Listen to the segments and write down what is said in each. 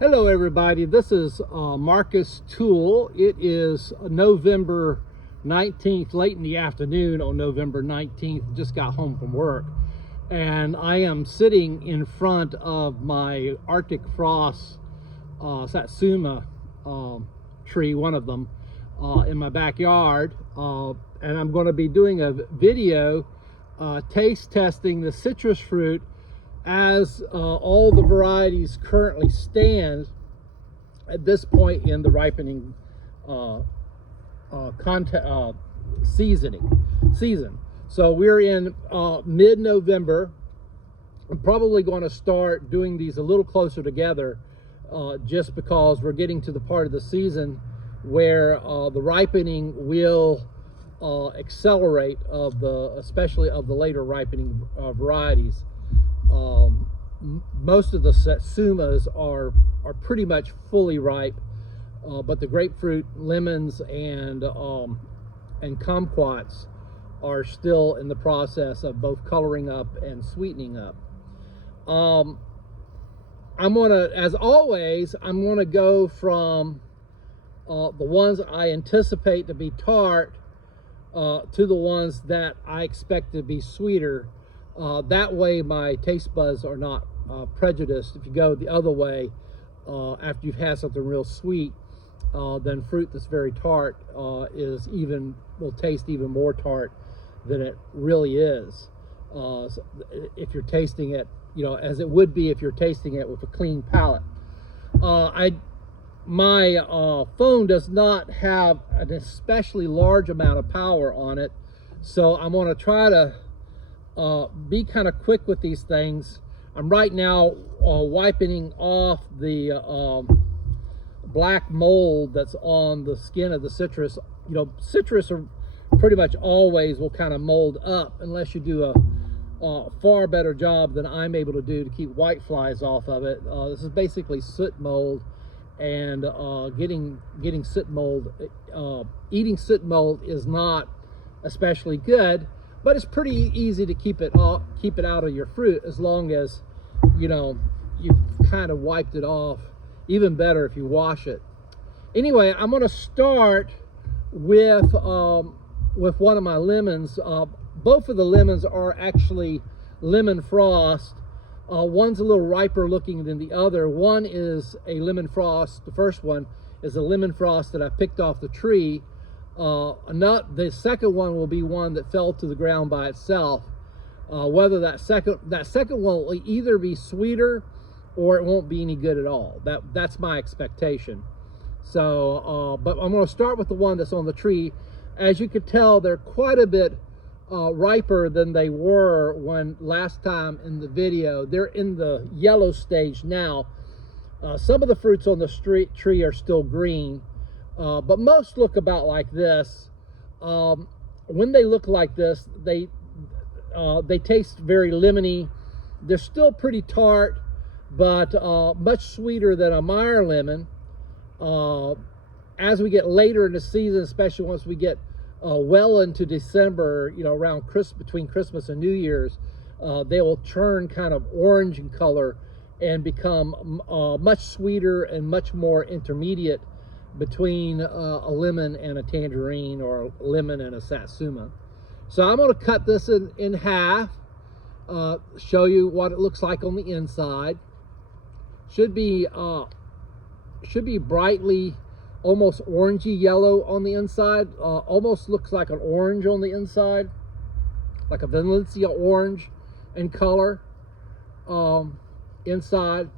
Hello everybody, this is Marcus Tool. It is November 19th, late in the afternoon on November 19th. Just got home from work and I am sitting in front of my Arctic Frost Satsuma tree, one of them, in my backyard, and I'm going to be doing a video taste testing the citrus fruit as all the varieties currently stand at this point in the ripening season. So we're in mid-November. I'm probably going to start doing these a little closer together, just because we're getting to the part of the season where the ripening will accelerate, especially of the later ripening varieties. Most of the Satsumas are pretty much fully ripe, but the grapefruit, lemons, and kumquats are still in the process of both coloring up and sweetening up. As always, I'm gonna go from the ones I anticipate to be tart to the ones that I expect to be sweeter. That way my taste buds are not prejudiced. If you go the other way, after you've had something real sweet, then fruit that's very tart will taste even more tart than it really is. So if you're tasting it, as it would be if you're tasting it with a clean palate. My phone does not have an especially large amount of power on it, so I'm going to try to be kind of quick with these things. I'm right now wiping off the black mold that's on the skin of the citrus. Citrus are pretty much always will kind of mold up unless you do a far better job than I'm able to do to keep white flies off of it. This is basically soot mold, and getting soot mold, eating soot mold is not especially good. But it's pretty easy to keep it out of your fruit, as long as you've kind of wiped it off. Even better if you wash it. Anyway, I'm going to start with one of my lemons. Both of the lemons are actually lemon frost. One's a little riper looking than the other. One is a lemon frost. The first one is a lemon frost that I picked off the tree. The second one will be one that fell to the ground by itself. Whether that second one will either be sweeter or it won't be any good at all. That's my expectation. So, but I'm going to start with the one that's on the tree. As you can tell, they're quite a bit riper than they were when last time in the video. They're in the yellow stage now. Some of the fruits on the tree are still green. But most look about like this. When they look like this, they taste very lemony. They're still pretty tart, but much sweeter than a Meyer lemon. As we get later in the season, especially once we get well into December, around between Christmas and New Year's, they will turn kind of orange in color and become much sweeter and much more intermediate between a lemon and a tangerine, or a lemon and a Satsuma. So I'm going to cut this in half, show you what it looks like on the inside. Should be brightly, almost orangey yellow on the inside. Almost looks like an orange on the inside, like a Valencia orange in color inside.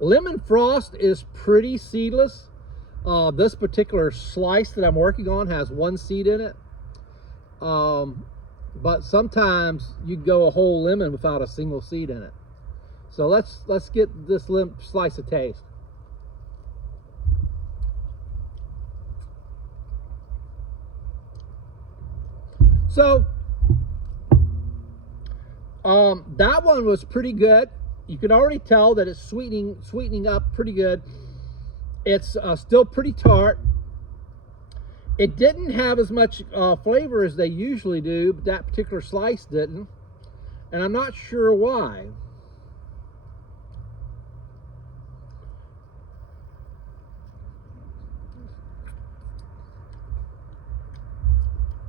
Lemon frost is pretty seedless. This particular slice that I'm working on has one seed in it. But sometimes you go a whole lemon without a single seed in it. So let's get this slice a taste. So that one was pretty good. You can already tell that it's sweetening up pretty good. It's still pretty tart. It didn't have as much flavor as they usually do, but that particular slice didn't. and I'm not sure why.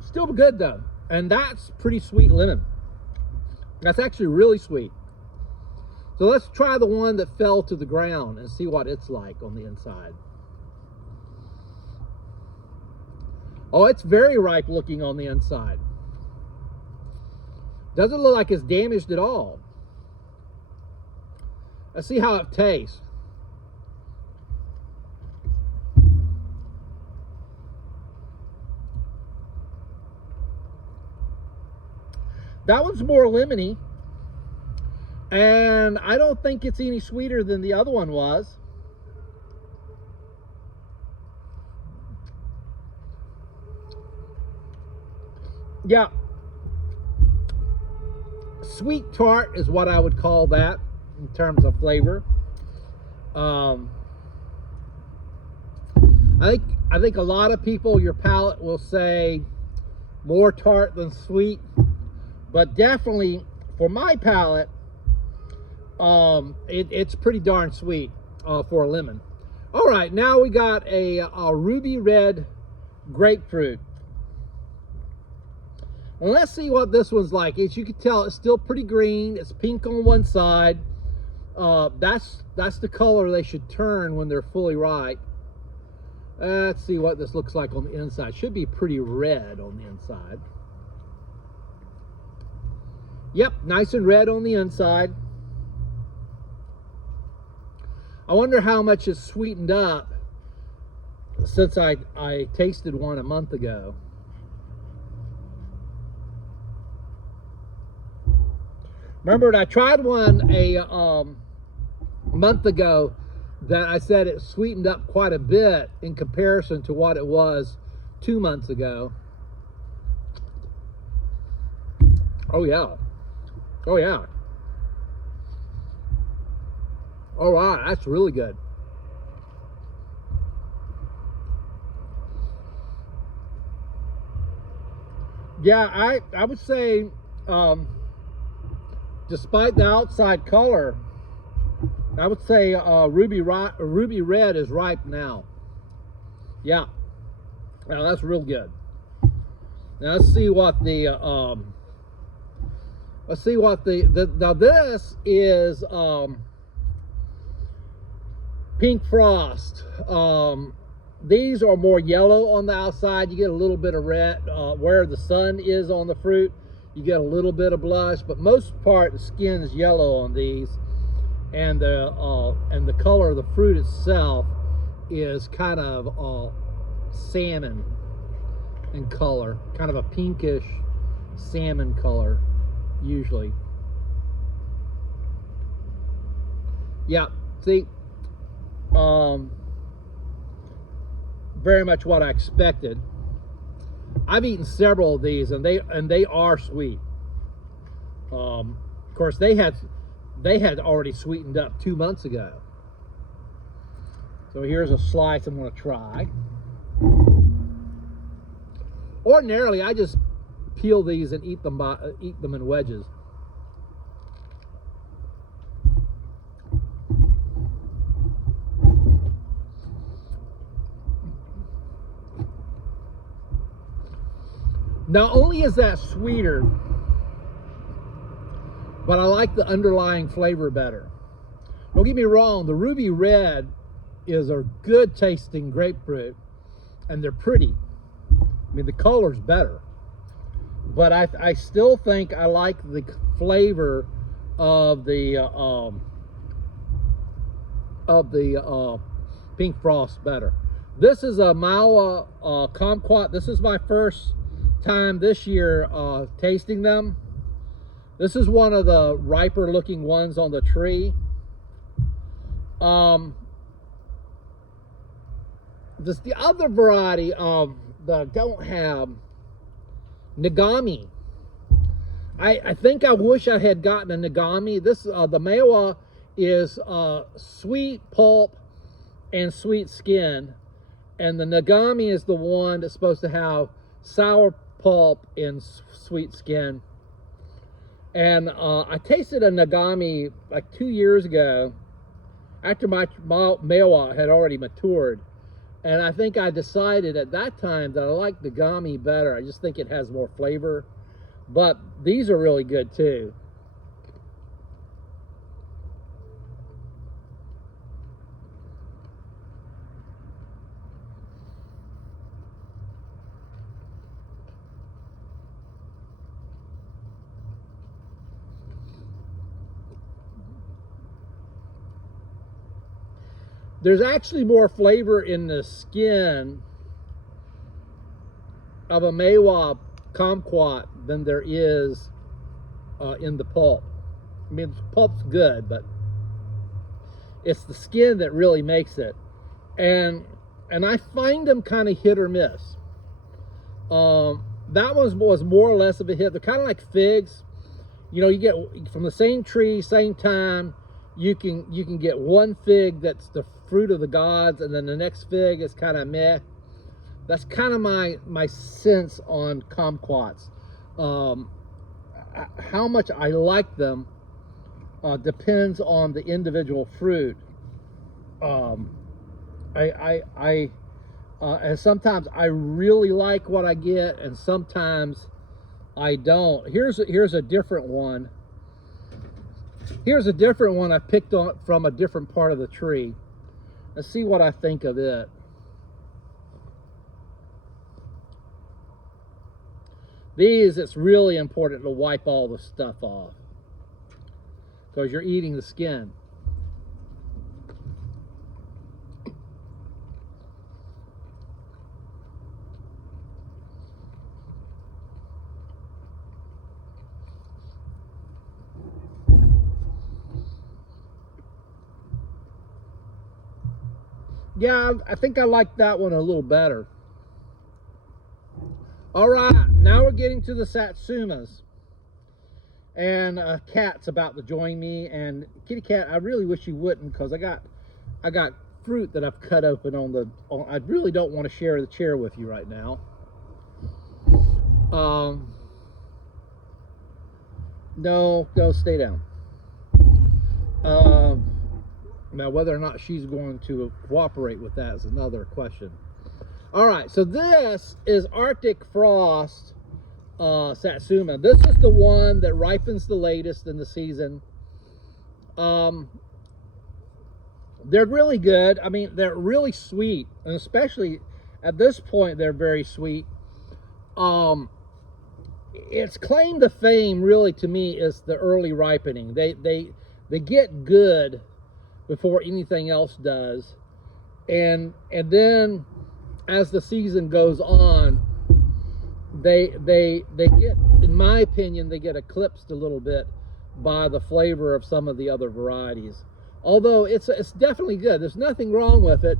Still good though, and that's pretty sweet lemon. That's actually really sweet. So let's try the one that fell to the ground and see what it's like on the inside. Oh, it's very ripe looking on the inside. Doesn't look like it's damaged at all. Let's see how it tastes. That one's more lemony, and I don't think it's any sweeter than the other one was. Yeah, sweet tart is what I would call that in terms of flavor. I think a lot of people, your palate will say more tart than sweet, but definitely for my palate, it's pretty darn sweet for a lemon. All right, now we got a ruby red grapefruit. And let's see what this one's like. As you can tell, it's still pretty green. It's pink on one side. That's the color they should turn when they're fully ripe. Let's see what this looks like on the inside. Should be pretty red on the inside. Yep, nice and red on the inside. I wonder how much is sweetened up since I tasted one a month ago. Remember, I tried one a month ago that I said it sweetened up quite a bit in comparison to what it was 2 months ago. Oh yeah. Oh yeah. All right, that's really good. Yeah, I would say, despite the outside color, I would say ruby red is ripe now. Yeah, now that's real good. Now let's see what the now this is pink frost. These are more yellow on the outside. You get a little bit of red where the sun is on the fruit. You get a little bit of blush, but most part the skin is yellow on these, and the color of the fruit itself is kind of salmon in color, kind of a pinkish salmon color usually. Yeah, see, very much what I expected. I've eaten several of these, and they are sweet. Of course, they had already sweetened up 2 months ago. So here's a slice I'm going to try. Ordinarily, I just peel these and eat them in wedges. Not only is that sweeter, but I like the underlying flavor better. Don't get me wrong, the ruby red is a good tasting grapefruit, and they're pretty. I mean, the color's better, but I still think I like the flavor of the pink frost better. This is a Maua kumquat. This is my first time this year tasting them. This is one of the riper looking ones on the tree. This the other variety that don't have Nagami. I think I wish I had gotten a Nagami. This the Maua is sweet pulp and sweet skin, and the Nagami is the one that's supposed to have sour pulp and sweet skin. And I tasted a Nagami like 2 years ago after my Maiwa had already matured. And I think I decided at that time that I like the Nagami better. I just think it has more flavor. But these are really good too. There's actually more flavor in the skin of a Maiwa kumquat than there is in the pulp. I mean, the pulp's good, but it's the skin that really makes it. And I find them kind of hit or miss. That one was more or less of a hit. They're kind of like figs. You know, you get from the same tree, same time. You can get one fig that's the fruit of the gods, and then the next fig is kind of meh. That's kind of my sense on kumquats. How much I like them depends on the individual fruit. And sometimes I really like what I get, and sometimes I don't. Here's a different one. Here's a different one I picked on from a different part of the tree. Let's see what I think of it. These, it's really important to wipe all the stuff off because you're eating the skin. Yeah, I think I like that one a little better. All right, now we're getting to the Satsumas. And Cat's about to join me. And Kitty Cat, I really wish you wouldn't, because I got fruit that I've cut open I really don't want to share the chair with you right now. No, stay down. Now, whether or not she's going to cooperate with that is another question. All right, so this is Arctic Frost Satsuma. This is the one that ripens the latest in the season. They're really good. I mean, they're really sweet, and especially at this point, they're very sweet. Its claim to fame, really, to me, is the early ripening. They get good before anything else does, and then as the season goes on, they get, in my opinion, they get eclipsed a little bit by the flavor of some of the other varieties. Although it's definitely good. There's nothing wrong with it.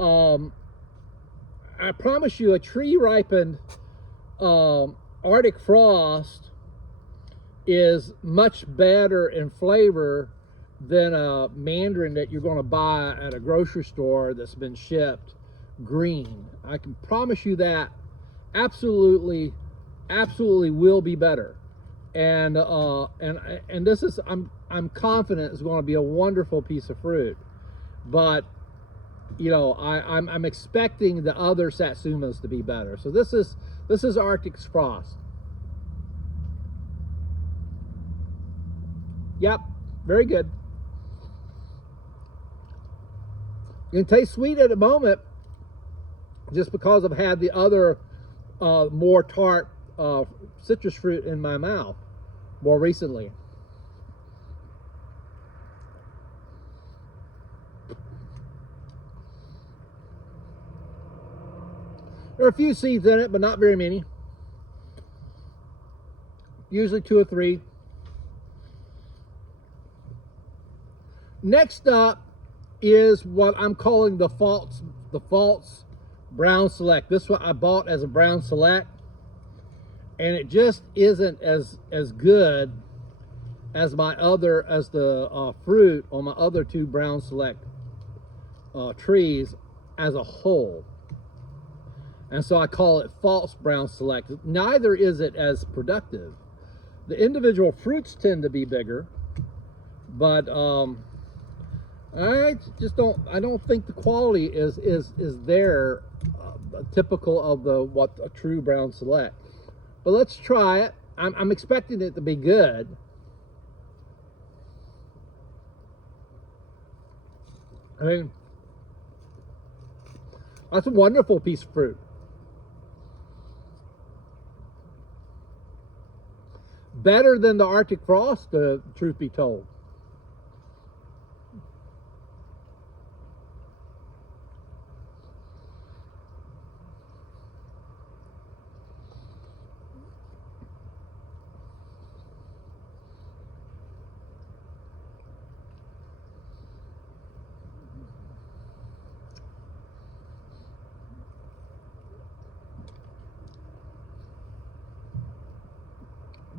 I promise you, a tree ripened Arctic Frost is much better in flavor than a mandarin that you're going to buy at a grocery store that's been shipped green. I can promise you that absolutely will be better. And this is, I'm confident is going to be a wonderful piece of fruit. But you know, I'm expecting the other Satsumas to be better. So this is Arctic Frost. Yep, very good. You can taste sweet at the moment just because I've had the other more tart citrus fruit in my mouth more recently. There are a few seeds in it, but not very many. Usually 2 or 3. Next up is what I'm calling the false brown select. This one I bought as a brown select, and it just isn't as good as the fruit on my other 2 brown select trees as a whole. And so I call it false brown select. Neither is it as productive. The individual fruits tend to be bigger, but I don't think the quality is there, typical of what a true brown select. But let's try it. I'm expecting it to be good. I mean, that's a wonderful piece of fruit. Better than the Arctic Frost, truth be told.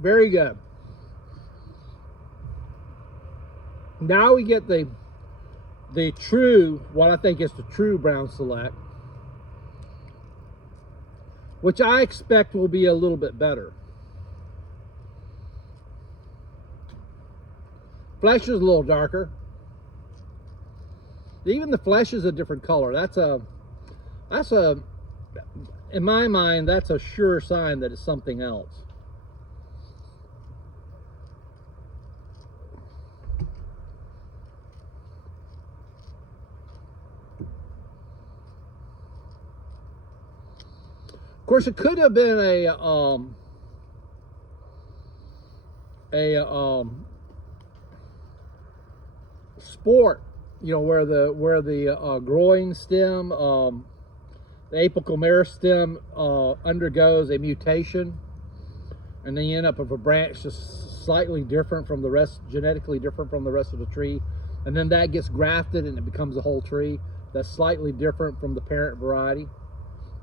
Very good. Now we get the true, what I think is the true brown select, which I expect will be a little bit better. Flesh is a little darker. Even the flesh is a different color. That's a, in my mind, that's a sure sign that it's something else. Of course, it could have been a sport, you know, where the growing stem, the apical meristem, undergoes a mutation, and then you end up with a branch just slightly different from the rest, genetically different from the rest of the tree, and then that gets grafted and it becomes a whole tree that's slightly different from the parent variety.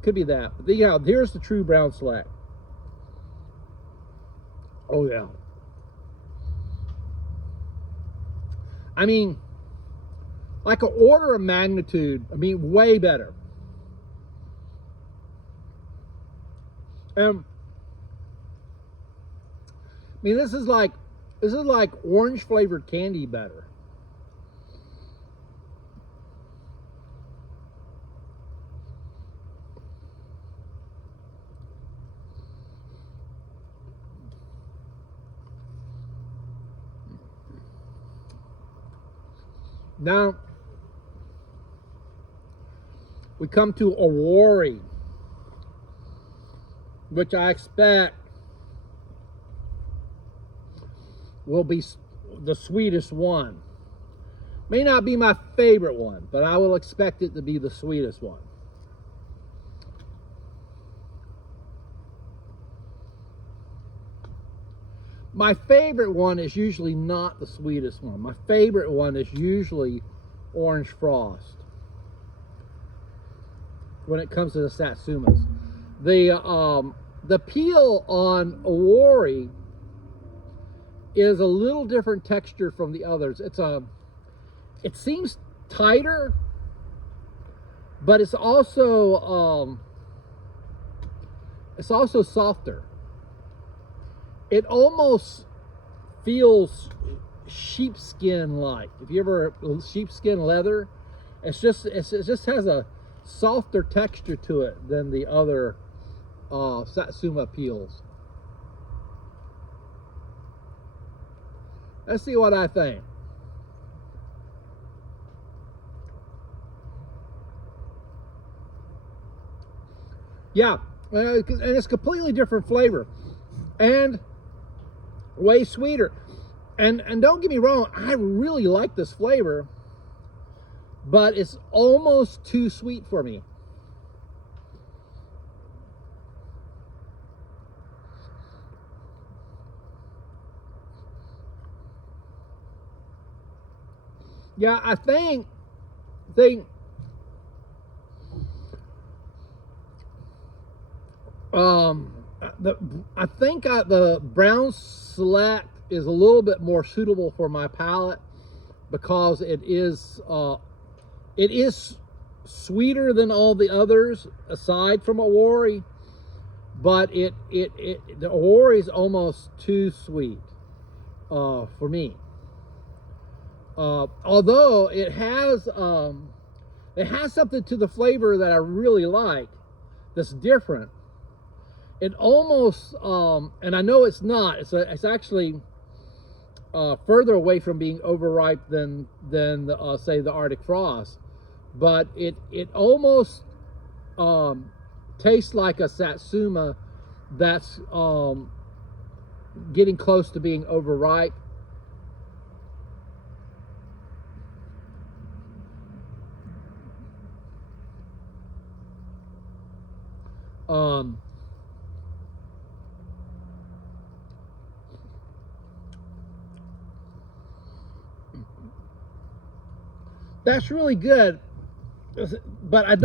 Could be that. But yeah, here's the true brown select. Oh yeah. I mean, like an order of magnitude, I mean, way better. I mean, this is like orange flavored candy better. Now, we come to a Awori, which I expect will be the sweetest one. May not be my favorite one, but I will expect it to be the sweetest one. My favorite one is usually not the sweetest one. My favorite one is usually Orange Frost when it comes to the Satsumas. The peel on Awori is a little different texture from the others. It seems tighter, but it's also softer. It almost feels sheepskin-like. If you ever sheepskin leather, it just has a softer texture to it than the other Satsuma peels. Let's see what I think. Yeah, and it's completely different flavor and way sweeter. And don't get me wrong, I really like this flavor, but it's almost too sweet for me. Yeah, I think the brown select is a little bit more suitable for my palate because it is sweeter than all the others aside from Awori, but the Awori is almost too sweet for me. Although it has something to the flavor that I really like that's different. It almost, and I know it's not, it's actually further away from being overripe than say the Arctic Frost, but it almost tastes like a Satsuma that's getting close to being overripe. That's really good, but that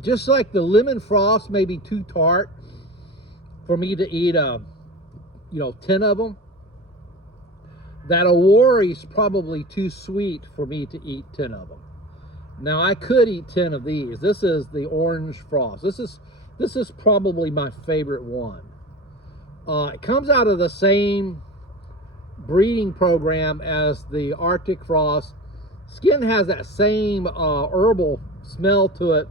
just like the lemon frost may be too tart for me to eat 10 of them. That Awori's probably too sweet for me to eat 10 of them. Now I could eat 10 of these. This is the orange frost. This is probably my favorite one. It comes out of the same breeding program as the Arctic Frost. Skin has that same herbal smell to it.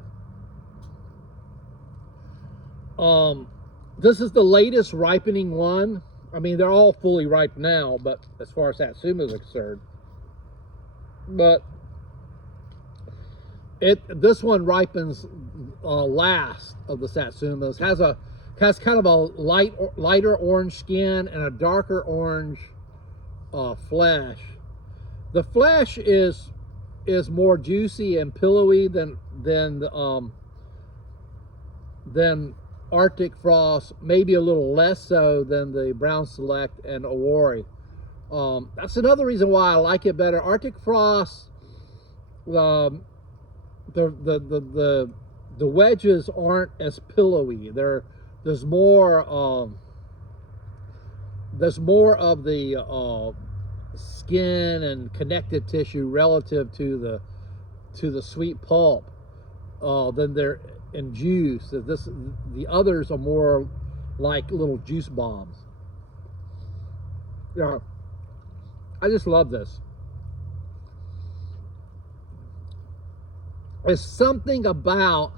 This is the latest ripening one. I mean, they're all fully ripe now, but as far as Satsumas are concerned, but this one ripens last of the Satsumas. Has kind of a lighter orange skin and a darker orange flesh. The flesh is more juicy and pillowy than Arctic Frost, maybe a little less so than the Brown Select and Awori. That's another reason why I like it better. Arctic Frost, the wedges aren't as pillowy. There's more of the skin and connective tissue relative to the sweet pulp than there in juice. The others are more like little juice bombs. Yeah, I just love this. There's something about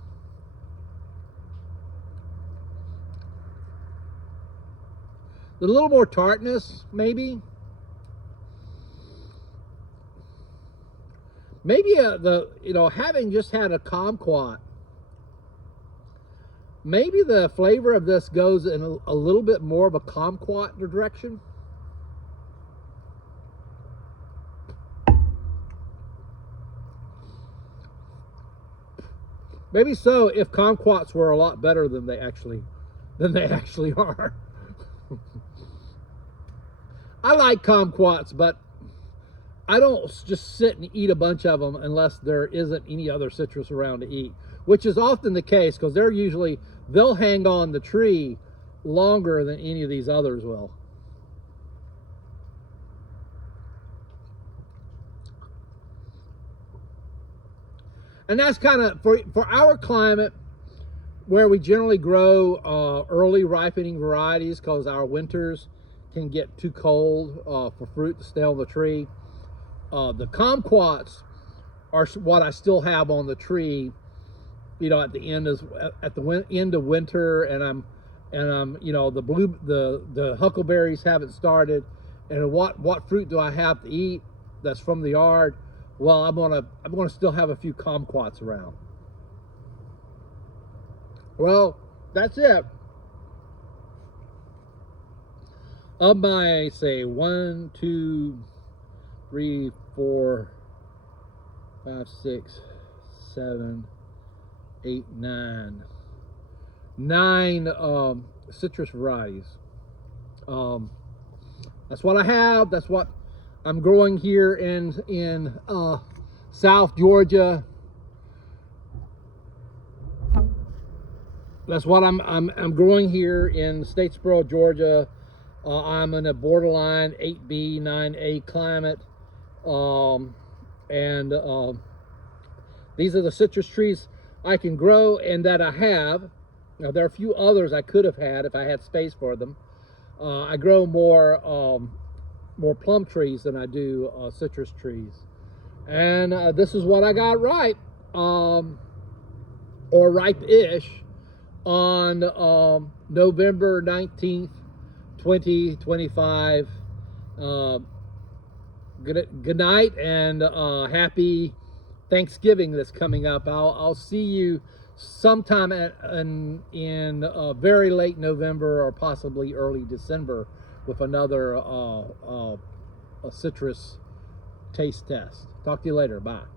a little more tartness, maybe. Maybe having just had a kumquat, maybe the flavor of this goes in a little bit more of a kumquat direction. Maybe so, if kumquats were a lot better than they actually are. I like kumquats, but I don't just sit and eat a bunch of them unless there isn't any other citrus around to eat, which is often the case because they'll hang on the tree longer than any of these others will. And that's kind of, for our climate, where we generally grow early ripening varieties because our winters can get too cold for fruit to stay on the tree. The kumquats are what I still have on the tree, at the end of winter, and I'm the huckleberries haven't started, and what fruit do I have to eat that's from the yard? Well, I'm gonna still have a few kumquats around. Well, that's it. Of my, say, 1, 2, 3, 4, 5, 6, 7, 8, 9. 9 citrus varieties. That's what I have. That's what I'm growing here in South Georgia. That's what I'm growing here in Statesboro, Georgia. I'm in a borderline 8B, 9A climate. These are the citrus trees. I can grow and that I have. Now, there are a few others I could have had if I had space for them. I grow more plum trees than I do citrus trees. And this is what I got ripe, or ripe-ish, on November 19th, 2025. Good night and happy Thanksgiving that's coming up. I'll see you sometime in very late November or possibly early December with another a citrus taste test. Talk to you later. Bye.